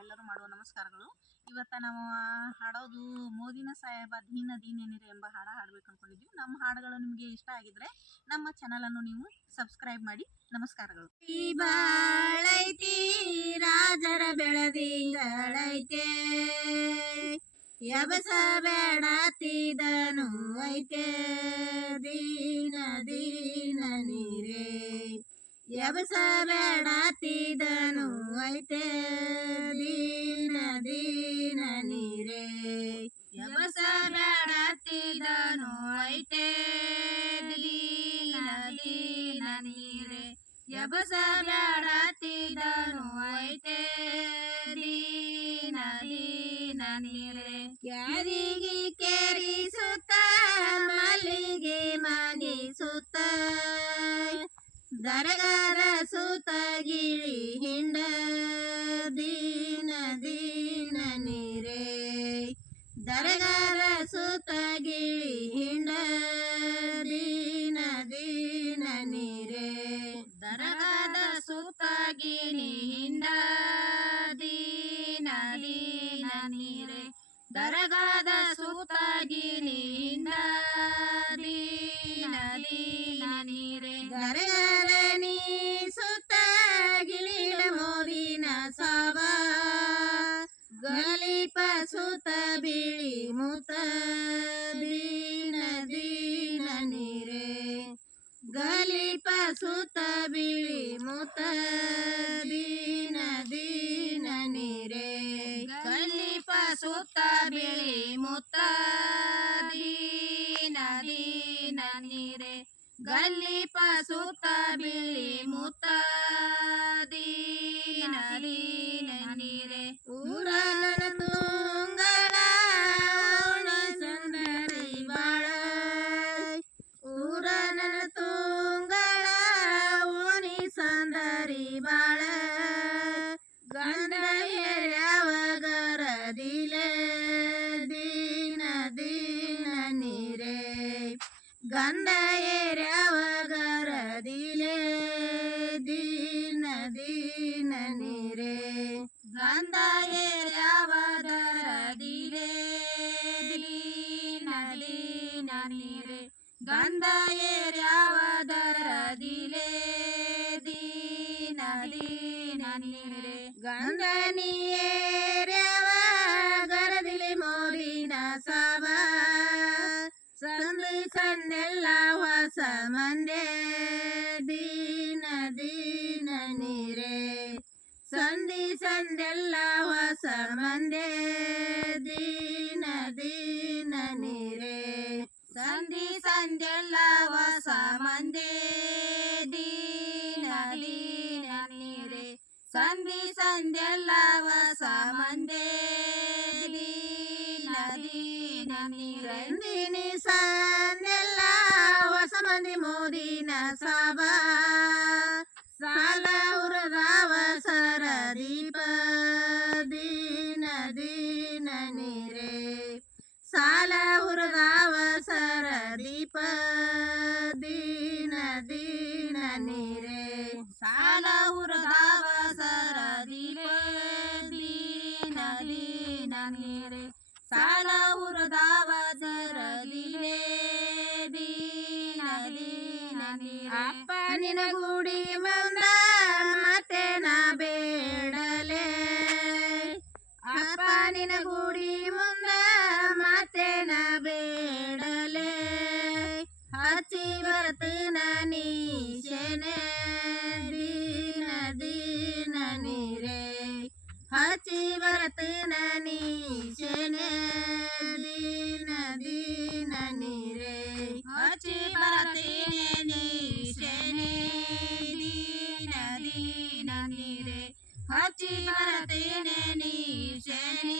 ತಾವೆಲ್ಲರೂ ಮಾಡುವ ನಮಸ್ಕಾರಗಳು. ಇವತ್ತ ನಾವು ಹಾಡೋದು ಮೋದಿನ ಸಾಹೇಬ ದೀನ ದೀನೇನಿರೆ ಎಂಬ ಹಾಡ ಹಾಡ್ಬೇಕು ಅನ್ಕೊಂಡಿದ್ವಿ. ನಮ್ಮ ಹಾಡುಗಳು ನಿಮಗೆ ಇಷ್ಟ ಆಗಿದ್ರೆ ನಮ್ಮ ಚಾನಲ್ ಅನ್ನು ನೀವು ಸಬ್ಸ್ಕ್ರೈಬ್ ಮಾಡಿ. ನಮಸ್ಕಾರಗಳು. ಈ ಬಾಳೈತಿ ರಾಜರ ಬೆಳದಿಂಗಳೈತೆ, ಎಬಸ ಬೇಡತಿದನು ಐತೆ ದೀನ ದೀನ ನೀರೇ, ಎಬಸ ಬೇಡತಿದನು ಐತೆ ದೀನ ದೀನ ನೀರೇ, ಎಬಸ ಬೇಡತಿದನು ಐತೆ ದೀನ ದೀನ ನೀರೇ, ಎಬಸ ಬೇಡತಿದನು ಐತೆ ದೀನ ದೀನ ನೀರೇ. ಕ್ಯಾರಿಗೆ ಕೇರಿಸುತ್ತ ಮಲ್ಲಿಗೆ ಮಗಿಸುತ್ತ, ದರಗಾರ ಸುತ ಗಿಳಿ ಹಿಂಡ ದೀನ ದೀನ ನೀರೇ, ದರಗಾರ ಸುತ ಗಿಳಿ ಹಿಂಡ ದೀನ ದೀನ ನೀರೇ, ದರಗಾದ ಸುತ ಗಿಳಿ ಹಿಂಡ ದೀನ ದೀನ ನೀರೇ, ದರಗಾದ ಸುತ ಗಿಳಿ ಹಿಂಡ ದೀನ ದೀನ ನೀರೇ. ದರಗಾದ ನೀ ಸುತ ಗಿಳಿಡ ಮೋದಿನ ಸಾವ, ಗಲಿಪ ಸುತ ಬಿಳಿ ಮುತ ದೀನ ದೀನ ನೀರೇ, ಗಲಿಪ ಸುತ ಬಿಳಿ ಮುತ ದೀನ ದೀನ ನೀರೇ, ಗಲಿಪ ಸುತ ಬಿಳಿ ಮುತ ದೀನ ದೀನ ನೀರೇ, ಗಲಿಪ ಸುತ ಬಿಳಿ ಮುತ ದೀನ ದೀನ ನೀರೇ. ಊರನ ತುಂಗಳ ಸುಂದರಿ ಬಾಳ, ಊರನ ತುಂಗಳ ಓಣಿ ಸುಂದರಿ ಬಾಳ, ಗಂಡ ಎರ್ಯಾವಗರದಿಲೆ ದೀನ ದೀನ ನೀರೇ, ಗಂಡ ಎರ್ಯಾವಗರದಿಲೆ ದೀನ ದೀನ ನೀರೇ, ಗಂಧ ಎರ್ಯಾವಗರದಿಲೆ ದೀನ ದೀನ ನೀರೇ, ಗಂಧ ಎರ್ಯಾವಗರದಿಲೆ ದೀನ ದೀನ ನೀರೇ, ಗಂಧ ನೀರ್ಯಾವಗರದಿಲೆ ಮೋದಿನ ಸಾವ, ಸಂದಿ ಸಂದೆಲ್ಲ ಹೊಸ ಮಂದೆ ದೀನ ದೀನ ನೀರೇ, ಸಂದಿ ಸಂದೆಲ್ಲ ಹೊಸ ಮಂದೆ ದೀನ ದೀನ ನೀರೇ, ಸಂದಿ ಸಂದೆಲ್ಲ ಹೊಸ ಮಂದೆ ದೀನ ದೀನ ನೀರೇ, ಸಂದಿ ಸಂದೆಲ್ಲ ಹೊಸ ಮಂದೆ ದೀನ ದೀನ ನೀರೇ, ಸಂದಿನಿ ಸಂದೆಲ್ಲ ಹೊಸ ಮಂದಿ ಮೋದಿನ ಸಾಬ, ಸಾಲ ಉರದಾವ ಸರ ದೀಪ ದೀನ ದೀನ ನೀರೇ, ಸಾಲ ಉರದಾವ ಸರ ದೀಪ ದೀನ ದೀನ ನೀರೇ, ಸಾಲ ಉರದಾವ ಸರ ದೀಪ ದೀನ ದೀನ ನೀರೇ, ಸಾಲ ಉರದಾವ ಸರ ದೀನೆ ದೀನ ದೀನ ನೀರೇ. ಅಪ್ಪ ನಿನ ಗುಡಿ ಮಂದ ಮತ್ತೆ ನಾ ಬೇಡಲೆ, ಅಪ್ಪ ನಿನ ಗುಡಿ ಮುಂದ ಮತ್ತೆ ನಾ ಬೇಡಲೆ, ಹಚ್ಚಿ ಬರ್ತೀನ ನೀಶನೆ ದೀನ ದೀನ ನೀರೇ, ಹಚ್ಚಿ ಬರ್ತೀನ ನೀಶನೆ ದೀನ ದೀನ ನೀರೇ, ಹಚ್ಚಿ ಬರ್ತೀನಿ ನೀಶನೆ ದೀನ ದೀನ ನೀರೇ, ಹಚ್ಚಿ ಬರ್ತೀನಿ ನೀಶನೆ